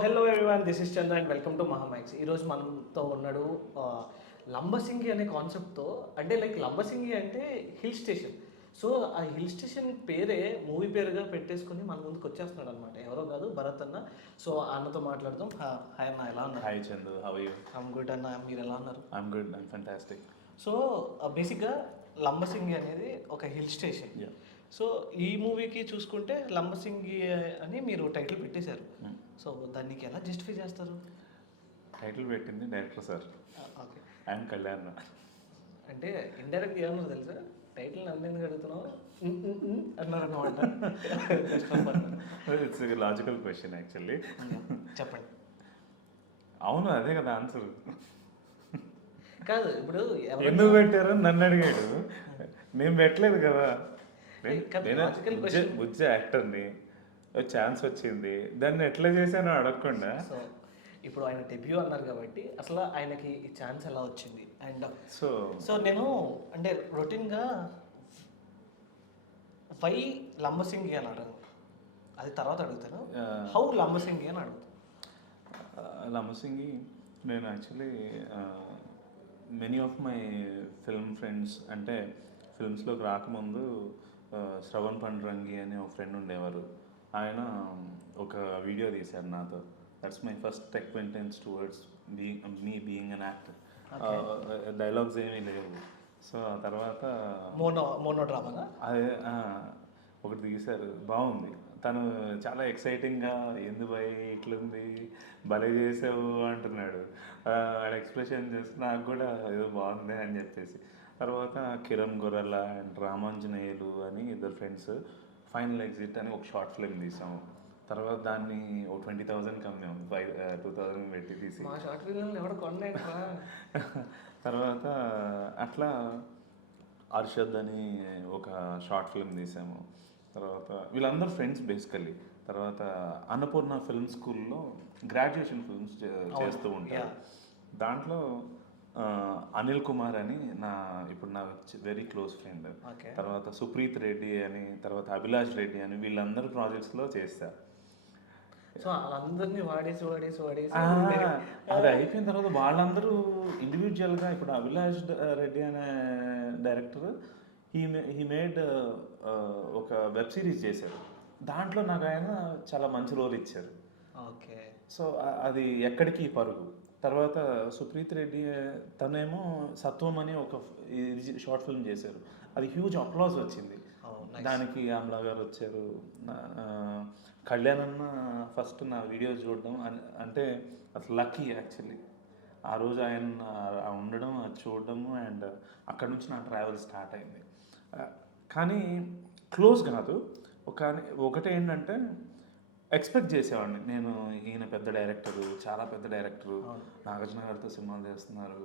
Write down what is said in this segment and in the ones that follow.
Hello everyone, this is Chandra and welcome to మహామైక్స్. ఈరోజు మనతో ఉన్నాడు లంబసింగి అనే కాన్సెప్ట్తో. అంటే లైక్ లంబసింగి అంటే హిల్ స్టేషన్. సో ఆ హిల్ స్టేషన్ పేరే మూవీ పేరుగా పెట్టేసుకొని మన ముందుకు వచ్చేస్తున్నాడు అనమాట. ఎవరో కాదు, భరత్ అన్న. సో అన్నతో మాట్లాడదాం. హాయ్ అన్న, ఎలా ఉన్నారు? Hi Chandu, how are you? I'm good అన్న, మీరు ఎలా ఉన్నారు? I'm good, I'm fantastic. So బేసిక్గా లంబసింగి అనేది ఒక హిల్ స్టేషన్. Yeah. సో ఈ మూవీకి చూసుకుంటే లంబసింగి అని మీరు టైటిల్ పెట్టేశారు. సో దానికి ఎలా జస్టిఫై చేస్తారు? టైటిల్ పెట్టింది director sir. Okay, and Kalyan. అంటే ఇండైరెక్ట్ ఏమన్నా తెలుసా, టైటిల్ నన్ను ఎందుకు అడుగుతున్నావు అన్నారు అనమాట. It's logical question actually. చెప్పండి. అవును, అదే కదా ఆన్సర్. కాదు, ఇప్పుడు ఎందుకు పెట్టారు నన్ను అడిగాడు, నేను పెట్టలేదు కదా. బుజ్జ యాక్టర్ని, ఛాన్స్ వచ్చింది, దాన్ని ఎట్లా చేశానో అడగకుండా. సో ఇప్పుడు ఆయన డెబ్యూ అన్నారు కాబట్టి అసలు ఆయనకి ఈ ఛాన్స్ ఎలా వచ్చింది? అండ్ సో నేను అంటే రొటీన్గా వై లంబసింగి అని అడగను, అది తర్వాత అడుగుతాను. హౌ లంబసింగి అని అడుగుతాను. లంబసింగి నేను actually many of my film friends, అంటే ఫిల్మ్స్లోకి రాకముందు శ్రవణ్ పండ్రంగి అనే ఒక ఫ్రెండ్ ఉండేవారు. ఆయన ఒక వీడియో తీశారు నాతో. That's my first acquaintance towards me being an actor. Dialogues ఏమీ లేవు. సో ఆ తర్వాత మోనో డ్రామా అదే ఒకటి తీశారు, బాగుంది. తను చాలా ఎక్సైటింగ్గా, ఎందు భయ్ ఇట్లుంది, భలే చేసావు అంటున్నాడు. వాడు ఎక్స్ప్రెషన్ చేసి నాకు కూడా ఏదో బాగుంది అని చెప్పేసి. తర్వాత కిరణ్ గొర్రెల అండ్ రామాంజనేయులు అని ఇద్దరు ఫ్రెండ్స్ ఫైనల్ ఎగ్జిట్ అని ఒక షార్ట్ ఫిల్మ్ తీసాము. తర్వాత దాన్ని ఒక 20,000 కమ్మాము, 2,000 పెట్టి తీసి. షార్ట్ ఫిల్మ్ ఎవడ కొన్నా. తర్వాత అట్లా అర్షద్ అని ఒక షార్ట్ ఫిల్మ్ తీసాము. తర్వాత వీళ్ళందరూ ఫ్రెండ్స్ బేసికల్లీ. తర్వాత అన్నపూర్ణ ఫిల్మ్ స్కూల్లో గ్రాడ్యుయేషన్ ఫిల్మ్స్ చేస్తూ ఉంటారు. దాంట్లో అనిల్ కుమార్ అని ఇప్పుడు నా వెరీ క్లోజ్ ఫ్రెండ్. తర్వాత సుప్రీత్ రెడ్డి అని, తర్వాత అభిలాష్ రెడ్డి అని, వీళ్ళందరూ ప్రాజెక్ట్స్లో చేస్తారు. సో వాళ్ళందరినీ వాడేసి అది అయిపోయిన తర్వాత వాళ్ళందరూ ఇండివిజువల్గా, ఇప్పుడు అభిలాష్ రెడ్డి అనే డైరెక్టర్ హీ మేడ్ ఒక వెబ్ సిరీస్ చేశారు. దాంట్లో నాకు ఆయన చాలా మంచి రోల్ ఇచ్చారు. ఓకే. సో అది ఎక్కడికి పరుగు. తర్వాత సుప్రీత్ రెడ్డి తనేమో సత్వం అని ఒక షార్ట్ ఫిల్మ్ చేశారు. అది హ్యూజ్ అప్లాజ్ వచ్చింది. దానికి అమలా గారు వచ్చారు. కళ్యాణ్ అన్న ఫస్ట్ నా వీడియోస్ చూడడం అంటే అసలు లక్కీ యాక్చువల్లీ. ఆ రోజు ఆయన ఉండడం, అది చూడడము, అండ్ అక్కడ నుంచి నా ట్రావెల్ స్టార్ట్ అయింది. కానీ క్లోజ్ కాదు. ఒకటి ఏంటంటే ఎక్స్పెక్ట్ చేసేవాడిని నేను, ఈయన పెద్ద డైరెక్టరు, చాలా పెద్ద డైరెక్టరు, నాగార్జున గారితో సినిమాలు చేస్తున్నారు,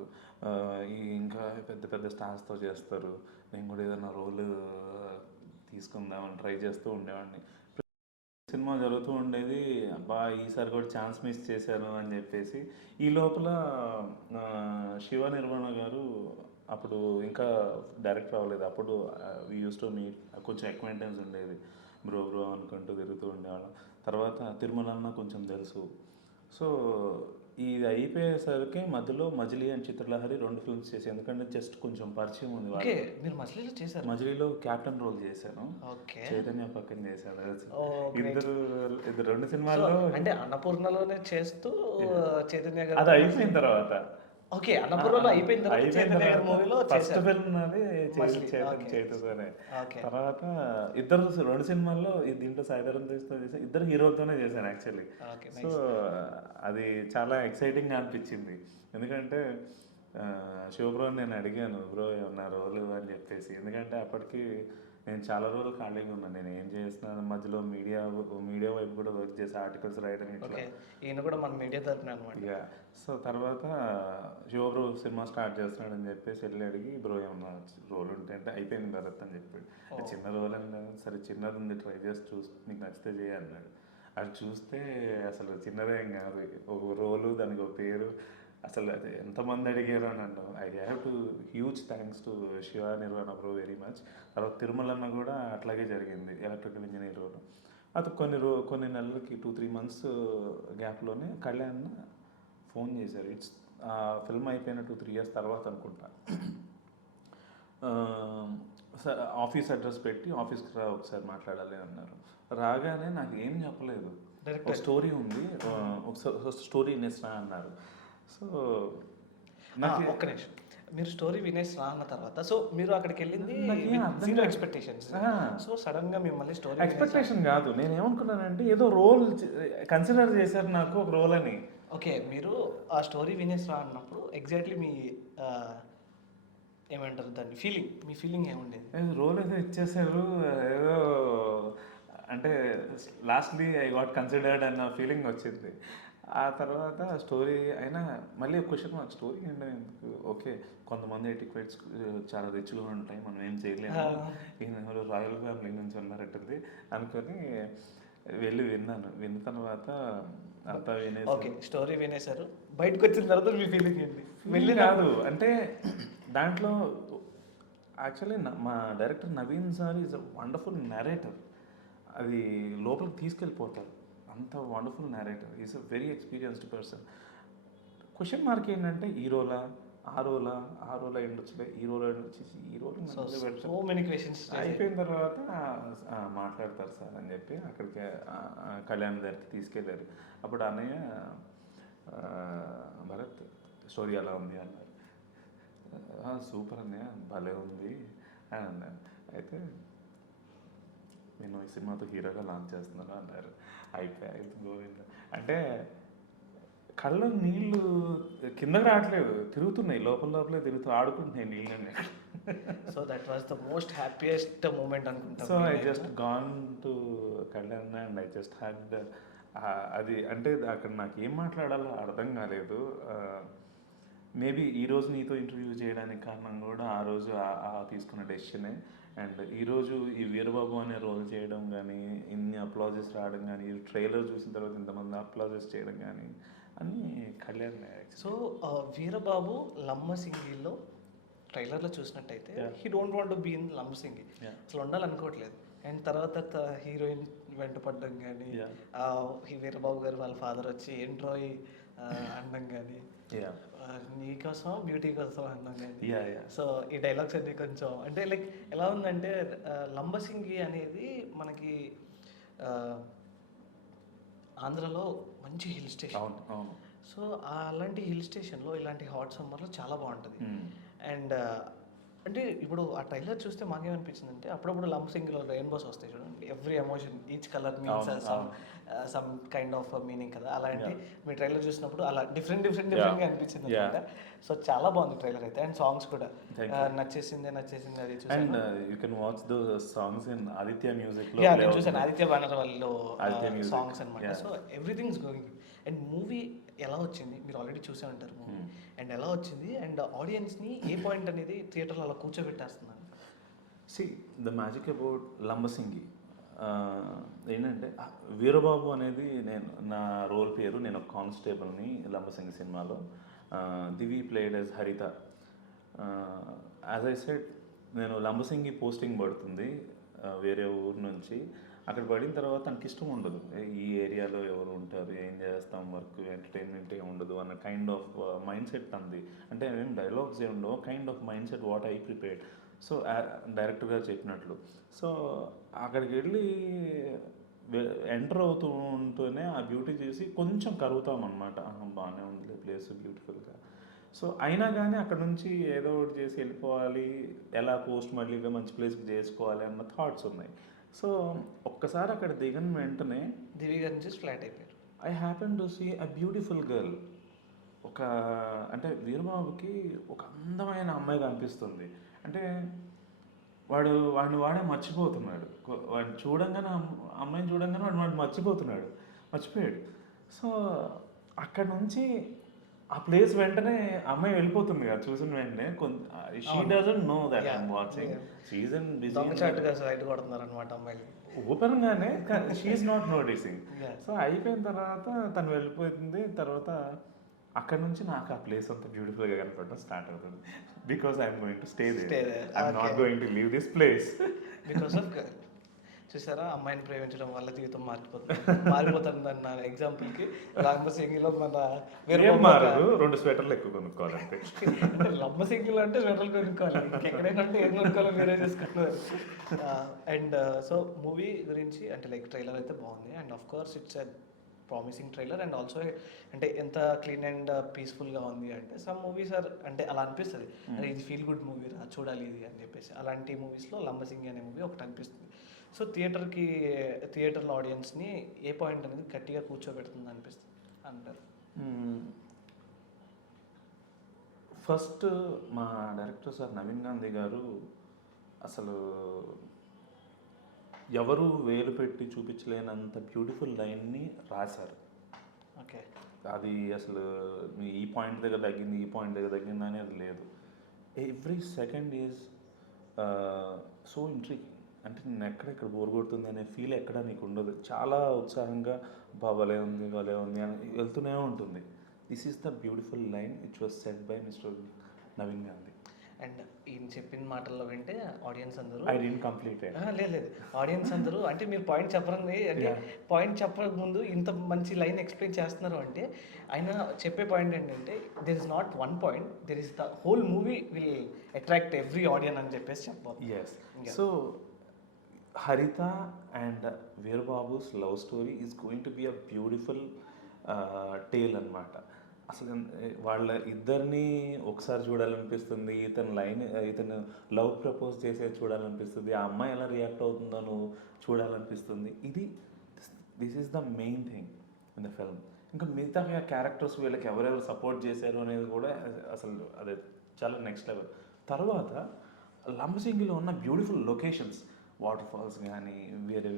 ఇంకా పెద్ద పెద్ద స్టార్స్తో చేస్తారు, నేను కూడా ఏదైనా రోల్ తీసుకుందామని ట్రై చేస్తూ ఉండేవాడిని. సినిమా జరుగుతూ ఉండేది, అబ్బా ఈసారి కూడా ఛాన్స్ మిస్ చేశాను అని చెప్పేసి. ఈ లోపల శివ నిర్వాణ గారు అప్పుడు ఇంకా డైరెక్టర్ అవ్వలేదు. అప్పుడు వీ యూస్ టు మీట్, కొంచెం అక్వైంటెన్స్ ఉండేది, బ్రో అనుకుంటూ తిరుగుతూ ఉండేవాళ్ళం. తర్వాత తిరుమల అన్న కొంచెం తెలుసు. సో ఇది అయిపోయేసరికి మధ్యలో మజిలీ అండ్ చిత్రలహరి 2 ఫిల్మ్స్ చేశాను. ఎందుకంటే జస్ట్ కొంచెం పరిచయం ఉంది. మజిలీలో క్యాప్టెన్ రోల్ చేశాను, చైతన్య పక్కన చేశాను. ఇద్దరు 2 సినిమాల్లో, అంటే అన్నపూర్ణలోనే చేస్తూ చైతన్య గారు. అది అయిపోయిన తర్వాత ఓకే, అన్నపూర్ణలో అయిపోయిన తర్వాత మూవీలో ఫస్ట్ ఫిల్మ్ అది చైతన్యతోనే. తర్వాత ఇద్దరు 2 సినిమాల్లో, దీంట్లో సాయిధరం తేజ్తో చేశాను, ఇద్దరు హీరోతోనే చేశాను యాక్చువల్లీ. సో అది చాలా ఎక్సైటింగ్గా అనిపించింది. ఎందుకంటే శివబ్రో నేను అడిగాను, బ్రో ఏమన్నా రోలు అని చెప్పేసి. ఎందుకంటే అప్పటికి నేను చాలా రోజులు ఖాళీగా ఉన్నాను. నేను ఏం చేస్తున్నాను, మధ్యలో మీడియా వైపు కూడా వర్క్ చేసి ఆర్టికల్స్ రాయడం ఇట్లా. ఈయన కూడా మన మీడియా తరఫున అనమాట. ఇక సో తర్వాత శివబ్రో సినిమా స్టార్ట్ చేస్తున్నాడని చెప్పేసి వెళ్ళి అడిగి, బ్రో ఏమన్నా రోల్ ఉంటే అంటే అయిపోయింది భరత్ అని చెప్పాడు. చిన్న రోల్ అన్నా సరే, చిన్నది ఉంది, ట్రై చేసి చూసి నీకు నచ్చితే చేయన్నాడు. అది చూస్తే అసలు చిన్నదేం కాదు, ఒక రోలు, దానికి ఒక పేరు, అసలు అది ఎంతమంది అడిగారు అని అంటాం. I have to huge thanks to Shiva Nirvana bro very much. తర్వాత తిరుమల అన్న కూడా అట్లాగే జరిగింది, ఎలక్ట్రికల్ ఇంజనీర్ రోల్. అది కొన్ని నెలలకి 2-3 మంత్స్ గ్యాప్లోనే కళ్యాణ్ ఫోన్ చేశారు. ఆ ఫిల్మ్ అయిపోయిన 2-3 ఇయర్స్ తర్వాత అనుకుంటా. సార్ ఆఫీస్ అడ్రస్ పెట్టి ఆఫీస్కి రా ఒకసారి మాట్లాడాలి అన్నారు. రాగానే నాకు ఏం చెప్పలేదు, ఒక స్టోరీ ఉంది, ఒక స్టోరీ వినేసినా అన్నారు. సో నాకు ఒక్క నిమిషం, మీరు స్టోరీ వినేసి రా అన్న తర్వాత సో మీరు అక్కడికి వెళ్ళింది నాకేం అర్థం జీరో కాదు. ఎక్స్పెక్టేషన్స్. సో సడన్ గా మిమ్మల్ని స్టోరీ ఎక్స్పెక్టేషన్ కాదు, నేను ఏమనుకున్నానంటే ఏదో రోల్ కన్సిడర్ చేశారు నాకు ఒక రోల్ అని. ఓకే, మీరు ఆ స్టోరీ వినేసి రా అన్నప్పుడు ఎగ్జాక్ట్లీ మీ ఏమంటారు దాన్ని ఫీలింగ్, మీ ఫీలింగ్ ఏముండేది? రోల్ ఏదో ఇచ్చేసారు, ఏదో అంటే లాస్ట్లీ ఐ గాట్ కన్సిడర్డ్ అన్న ఫీలింగ్ వచ్చింది. ఆ తర్వాత స్టోరీ అయినా మళ్ళీ క్వశ్చన్ మార్క్, స్టోరీ ఏంటో ఎందుకు, ఓకే కొంతమంది ఎటిక్వేట్స్ చాలా రిచ్గా ఉంటాయి, మనం ఏం చేయలేము, ఈయన ఎవరు రాయల్ ఫ్యామిలీ నుంచి ఉన్నారట్టుంది అనుకొని విన్న తర్వాత అంతా వినేసి. ఓకే, స్టోరీ వినేశారు, బయటకు వచ్చిన తర్వాత మీ ఫీలింగ్ ఏంటి? వెళ్ళి కాదు అంటే దాంట్లో యాక్చువల్లీ మా director Naveen sir is a wonderful narrator. అది లోపలికి తీసుకెళ్ళిపోతారు, అంత wonderful narrator, is a very experienced person. Question mark ఏంటంటే ఈ రోలా ఆ రోలా ఎండొచ్చులే, ఈ రోల్ సో మెనీ క్వశ్చన్స్ అయిపోయిన తర్వాత మాట్లాడతారు సార్ అని చెప్పి అక్కడికి కళ్యాణ్ దగ్గరికి తీసుకెళ్ళారు. అప్పుడు అన్నయ్య భరత్ స్టోరీ ఎలా ఉంది అన్నారు. సూపర్ అన్నయ్య, భలే ఉంది అని అన్నారు. అయితే నేను ఈ సినిమాతో హీరోగా లాంచ్ చేస్తున్నాను అన్నారు. అయిపోయి గోవింద అంటే కళ్ళ నీళ్ళు కిందకి రావట్లేదు, తిరుగుతున్నాయి, లోపలే తిరుగుతూ ఆడుకుంటున్నాయి నీళ్ళని. So that was the most happiest moment అనుకుంటా. So I just gone to Kalyan and I just had అది అంటే అక్కడ నాకు ఏం మాట్లాడాలో అర్థం కాలేదు. మేబీ ఈరోజు నీతో ఇంటర్వ్యూ చేయడానికి కారణం కూడా ఆ రోజు తీసుకున్న డెసిషనే. అండ్ ఈరోజు ఈ వీరబాబు అనే రోల్ చేయడం కానీ, ఇన్ని అప్లాజెస్ రావడం కానీ, ఈ ట్రైలర్ చూసిన తర్వాత ఇంతమంది అప్లాజెస్ చేయడం కానీ అన్నీ కళ్యాణ్. సో వీరబాబు లంబసింగిలో ట్రైలర్లో చూసినట్టయితే he don't want to be in Lambasingi, అసలు ఉండాలనుకోవట్లేదు. అండ్ తర్వాత హీరోయిన్ వెంట పడ్డం కానీ, వీరబాబు గారు వాళ్ళ ఫాదర్ వచ్చి ఎంట్రోయ్ అనడం కానీ, నీకోసం బ్యూటీ కోసం అన్నాం కానీ. సో ఈ డైలాగ్స్ అన్ని కొంచెం అంటే లైక్ ఎలా ఉందంటే లంబసింగి అనేది మనకి ఆంధ్రలో మంచి హిల్ స్టేషన్. సో అలాంటి హిల్ స్టేషన్లో ఇలాంటి హాట్ సమ్మర్లో చాలా బాగుంటుంది. అండ్ అంటే ఇప్పుడు ఆ ట్రైలర్ చూస్తే మాకేమనిపించింది అంటే అప్పుడప్పుడు లంబసింగిలో రెయిన్బోస్ వస్తాయి చూడండి, every emotion each colour means some kind of meaning కదా. అలాంటి మీ ట్రైలర్ చూసినప్పుడు అలా డిఫరెంట్గా అనిపించింది అనమాట. సో చాలా బాగుంది ట్రైలర్ అయితే, అండ్ సాంగ్స్ కూడా నచ్చేసింది అది చూసాను. And you can watch the songs in Aditya music లో. నేను చూసాను ఆదిత్య బ్యానర్ వాళ్ళు సాంగ్స్ అనమాట. So everything is going. And movie ఎలా వచ్చింది మీరు ఆల్రెడీ చూసే ఉంటారు మూవీ, అండ్ ఎలా వచ్చింది అండ్ ఆడియన్స్ని ఏ పాయింట్ అనేది థియేటర్లో అలా కూర్చోబెట్టేస్తున్నాను. See the magic about Lambasingi ఏంటంటే వీరబాబు అనేది నా రోల్ పేరు, నేను ఒక కానిస్టేబుల్ని లంబసింగి సినిమాలో. దివి ప్లేడ్ యాజ్ హరిత. యాజ్ ఐ సెడ్ నేను లంబసింగి పోస్టింగ్ పడుతుంది వేరే ఊరు నుంచి. అక్కడ పడిన తర్వాత తనకి ఇష్టం ఉండదు, ఈ ఏరియాలో ఎవరు ఉంటారు, ఏం చేస్తాం, వర్క్ ఎంటర్టైన్మెంట్ ఏమి ఉండదు అన్న కైండ్ ఆఫ్ మైండ్ సెట్ అంది. అంటే ఏం డైలాగ్స్ ఏ ఉండవు, kind of mind set what I prepared. So director గారు చెప్పినట్లు. సో అక్కడికి వెళ్ళి ఎంటర్ అవుతూ ఉంటూనే ఆ బ్యూటీ చూసి కొంచెం కరుగుతాం అనమాట, బాగానే ఉంది ప్లేస్ బ్యూటిఫుల్గా. సో అయినా కానీ అక్కడ నుంచి ఏదో ఒకటి చేసి వెళ్ళిపోవాలి, ఎలా పోస్ట్ మళ్ళీగా మంచి ప్లేస్కి చేసుకోవాలి అన్న థాట్స్ ఉన్నాయి. సో ఒక్కసారి అక్కడ దిగిన వెంటనే దివి గారి నుంచి ఫ్లాట్ అయిపోయారు. I happen to see a beautiful girl. అంటే వీరబాబుకి ఒక అందమైన అమ్మాయి కనిపిస్తుంది. అంటే వాడిని మర్చిపోతున్నాడు, వాడిని చూడంగానే అమ్మాయిని చూడంగానే వాడు మర్చిపోయాడు. సో అక్కడ నుంచి ఆ ప్లేస్ వెంటనే అమ్మాయి వెళ్ళిపోతుంది కదా చూసిన వెంటనే. She doesn't know that I'm watching, season side కొడుతున్నారు అనమాట అమ్మాయిలు ఓపెన్ గానే, షీఈస్ నాట్ నోటీసింగ్. సో అయిపోయిన తర్వాత తను వెళ్ళిపోతుంది. తర్వాత అక్కడ నుంచి నాకు ఆ ప్లేస్ అంతా బ్యూటిఫుల్గా కనపడడం స్టార్ట్ అవుతుంది. Because I'm going to stay there, I'm not going to leave this place because of చూసారా, అమ్మాయిని ప్రేమించడం వల్ల జీవితం మారిపోతుంది అన్న ఎగ్జాంపుల్కి లంబసింగిలో మన ఏం మారదు, 2 స్వెటర్లు ఎక్కువ కొనుక్కోవాలంటే. అంటే లంబసింగిలో అంటే స్వెటర్లు కొనుక్కోవాలి, ఎక్కడైనా అంటే ఏం కొనుక్కోవాలో మీరే చేసుకుంటున్నారు. అండ్ సో మూవీ గురించి అంటే లైక్ ట్రైలర్ అయితే బాగుంది, and of course it's promising trailer, and also అంటే ఎంత క్లీన్ అండ్ పీస్ఫుల్గా ఉంది అంటే సమ్ మూవీస్ ఆర్ అంటే అలా అనిపిస్తుంది, అరే ఇది ఫీల్ గుడ్ మూవీ రా చూడాలి ఇది అని చెప్పేసి. అలాంటి మూవీస్లో లంబసింగి అనే మూవీ ఒకటి అనిపిస్తుంది. సో థియేటర్లో ఆడియన్స్ని ఏ పాయింట్ అనేది గట్టిగా కూర్చోబెడుతుంది అనిపిస్తుంది అంటారు. ఫస్ట్ మా డైరెక్టర్ సార్ నవీన్ గాంధీ గారు అసలు ఎవరు వేలు పెట్టి చూపించలేనంత బ్యూటిఫుల్ లైన్ని రాశారు. ఓకే, అది అసలు ఈ పాయింట్ దగ్గర తగ్గింది, ఈ పాయింట్ దగ్గర తగ్గింది అనేది లేదు. Every second is so intriguing. అంటే నేను ఎక్కడెక్కడ బోర్ కొడుతుంది అనే ఫీల్ ఎక్కడ నీకు ఉండదు. చాలా ఉత్సాహంగా భలే ఉంది అని వెళ్తూనే ఉంటుంది. This is the beautiful line which was set by mister Naveen Gandhi. And ఈయన చెప్పిన మాటల్లో వింటే ఆడియన్స్ అందరూ ఐ డిడ్ంట్ కంప్లీట్ ఇట్. లేదు ఆడియన్స్ అందరూ అంటే మీరు పాయింట్ చెప్పరండి అంటే పాయింట్ చెప్పక ముందు ఇంత మంచి లైన్ ఎక్స్ప్లెయిన్ చేస్తున్నారు అంటే ఆయన చెప్పే పాయింట్ ఏంటంటే there is not one point, there is the whole movie will attract every audience అని చెప్పేసి చెప్పాలి. Yes, so Haritha and Veerababu's love story is going to be a beautiful tale అనమాట. అసలు వాళ్ళ ఇద్దరిని ఒకసారి చూడాలనిపిస్తుంది. ఇతను లవ్ ప్రపోజ్ చేసేది చూడాలనిపిస్తుంది. ఆ అమ్మాయి ఎలా రియాక్ట్ అవుతుందో నువ్వు చూడాలనిపిస్తుంది. This is the main thing in the film. ఇంకా మిగతా క్యారెక్టర్స్ వీళ్ళకి ఎవరెవరు సపోర్ట్ చేశారు అనేది కూడా అసలు అదే చాలా నెక్స్ట్ లెవెల్. తర్వాత లంబసింగిలో ఉన్న బ్యూటిఫుల్ లొకేషన్స్, వాటర్ ఫాల్స్ కానీ వేరే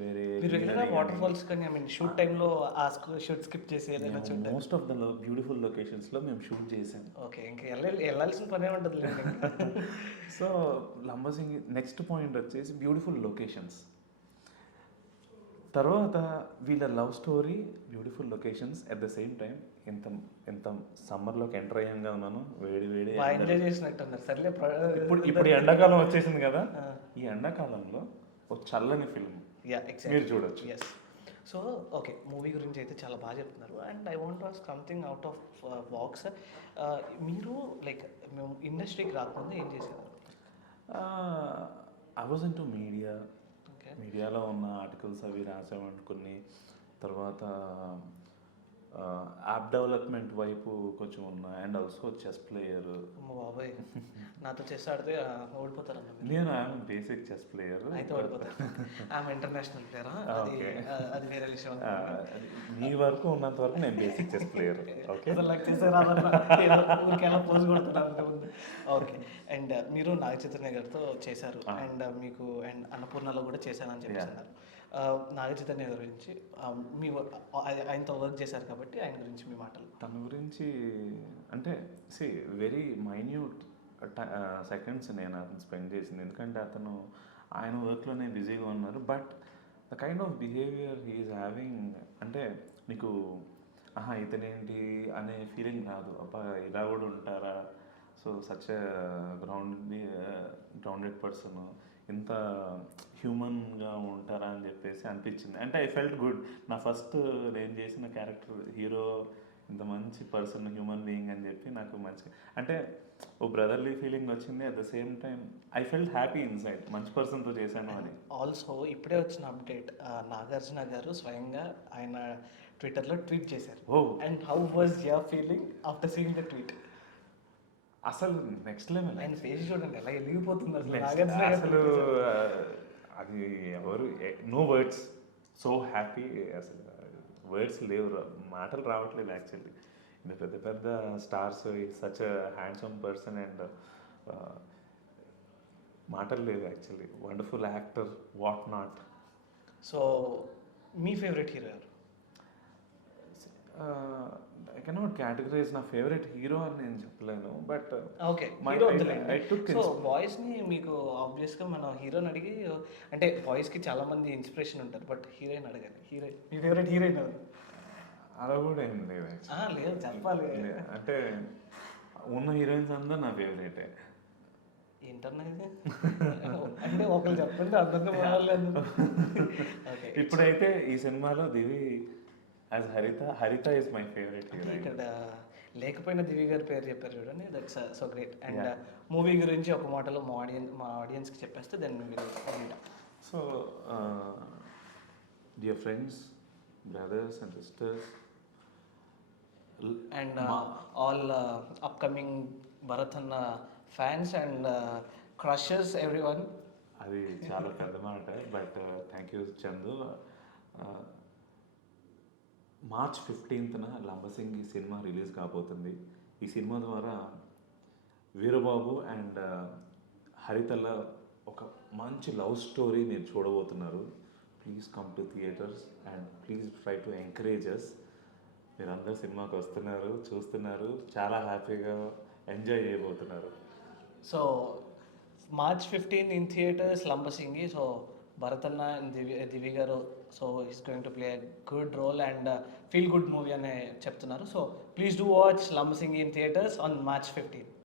వాటర్ ఫాల్స్ కానీ ఐ మీన్ షూట్ టైంలో ఆ షూట్ స్కిప్ చేసి ఏదైనా చూడండి. మోస్ట్ ఆఫ్ ద బ్యూటిఫుల్ లొకేషన్స్లో మేము షూట్ చేసాం. ఓకే, ఇంకా వెళ్ళాల్సిన పనే ఉంటుంది. సో లంబసింగి నెక్స్ట్ పాయింట్ వచ్చేసి బ్యూటిఫుల్ లొకేషన్స్. తర్వాత వీళ్ళ love story, beautiful locations at the same time. ఎంత సమ్మర్లోకి ఎంటర్ అయ్యాంగా ఉన్నాను, వేడి ఎంజాయ్ చేసినట్టున్నారు. సర్లే, ఇప్పుడు ఎండాకాలం వచ్చేసింది కదా, ఈ ఎండాకాలంలో ఒక చల్లని ఫిల్మ్ మీరు చూడొచ్చు. ఎస్, సో ఓకే, మూవీ గురించి అయితే చాలా బాగా చెప్తున్నారు. And I want ask something out of box. మీరు లైక్ మేము ఇండస్ట్రీకి రాకముందు ఏం చేసేవారు? ఐ వాజ్ ఇంటూ మీడియాలో ఉన్న ఆర్టికల్స్ అవి రాసామంటే కొన్ని. తర్వాత యాప్ డెవలప్మెంట్ వైపు కొంచెం ఉన్నా, అండ్ ఆల్సో చెస్ ప్లేయర్. బాబాయ్, నాతో చెస్ ఆడితే ఓడిపోతారన్న. నేను ఐఎమ్ బేసిక్ చెస్ ప్లేయర్. అయితే ఓడిపోతారు. ఐఎమ్ ఇంటర్నేషనల్ ప్లేయరా? అది వేరే విషయం. మీ వరకు ఉన్నంత వరకు నేను బేసిక్ చెస్ ప్లేయర్. ఓకే, ఊరికేలా పోజ్ కొడుతున్నాను. ఓకే, అండ్ మీరు నాగ చైతన్య గారితో చేశారు, అండ్ మీకు అండ్ అన్నపూర్ణలో కూడా చేశానని చెప్పేసి. నాగ చైతన్య గురించి మీ ఆయనతో వర్క్ చేశారు కాబట్టి ఆయన గురించి మీ మాటలు. తన గురించి అంటే వెరీ మైన్యూట్ సెకండ్స్ నేను అతను స్పెండ్ చేసింది. ఎందుకంటే అతను ఆయన వర్క్లోనే బిజీగా ఉన్నారు. But the kind of behaviour he is having అంటే నీకు ఇతనేంటి అనే ఫీలింగ్ రాదు. అబ్బా ఇలా కూడా ఉంటారా, సో సచ్ గ్రౌండెడ్ పర్సన్, ఇంత హ్యూమన్గా ఉంటారా అని చెప్పేసి అనిపించింది. అంటే ఐ ఫెల్ట్ గుడ్. నా ఫస్ట్ నేను చేసిన క్యారెక్టర్ హీరో ఇంత మంచి పర్సన్, హ్యూమన్ బీయింగ్ అని చెప్పి నాకు మంచిగా అంటే ఓ బ్రదర్లీ ఫీలింగ్ వచ్చింది. At the same time I felt happy inside, మంచి పర్సన్తో చేశాను అని. ఆల్సో ఇప్పుడే వచ్చిన అప్డేట్, నాగార్జున గారు స్వయంగా ఆయన ట్విట్టర్లో ట్వీట్ చేశారు. And how was your feeling after seeing the tweet? అసలు నెక్స్ట్ లెవెల్. ఆయన ఫేస్ చూడండి ఎలా వెలిగిపోతుంది అసలు. అది ఎవరు, నో వర్డ్స్, సో హ్యాపీ. అసలు వర్డ్స్ లేవు, మాటలు రావట్లేదు యాక్చువల్లీ. ఇంత పెద్ద పెద్ద stars, such handsome person, and మాటలు లేవు actually. Wonderful actor, what not. So me favourite hero ఎవరు? ఐ కెనాట్ కేటగరైజ్ నా ఫేవరెట్ హీరో అని నేను చెప్పలేను. బట్ ఓకే, సో బాయ్స్ని మీకు ఆబ్వియస్గా మనం హీరోని అడిగి అంటే బాయ్స్కి చాలా మంది ఇన్స్పిరేషన్ ఉంటారు, బట్ హీరోయిన్ అడగాలి. మీ ఫేవరెట్ హీరోయిన్ ఎవరు? అలా కూడా ఏం లేదు. లేదు చెప్పాలి. అంటే ఉన్న హీరోయిన్స్ అందరూ నా ఫేవరెటే. ఏంటన్నా ఇది అంటే ఒకరు చెప్పండి అందరినీ మొదలు ఓకే ఇప్పుడైతే ఈ సినిమాలో దివి యాజ్ హరిత, హరిత ఇస్ మై ఫేవరెట్ హీరోయిన్. ఇక్కడ లేకపోయిన దివి గారి పేరు చెప్పారు చూడండి, that's so great. And movie గురించి ఒక మాటలో మా ఆడియన్స్కి చెప్పేస్తే then so dear friends, brothers and sisters, and all upcoming Bharath అన్న fans and crushers every one. అది చాలా పెద్ద మాట, but thank you Chandu. March 15న లంబసింగి సినిమా రిలీజ్ కాబోతుంది. ఈ సినిమా ద్వారా వీరబాబు అండ్ హరితల ఒక మంచి లవ్ స్టోరీ మీరు చూడబోతున్నారు. Please come to theatres and please try to encourage us. మీరందరూ సినిమాకి వస్తున్నారు, చూస్తున్నారు, చాలా హ్యాపీగా ఎంజాయ్ చేయబోతున్నారు. So March 15 in theatres Lambasingi. So భరతన్న and Divi garu, so is going to play a good role and feel good movie అనే చెప్తున్నారు. So please do watch Lambasingi in theatres on March 15.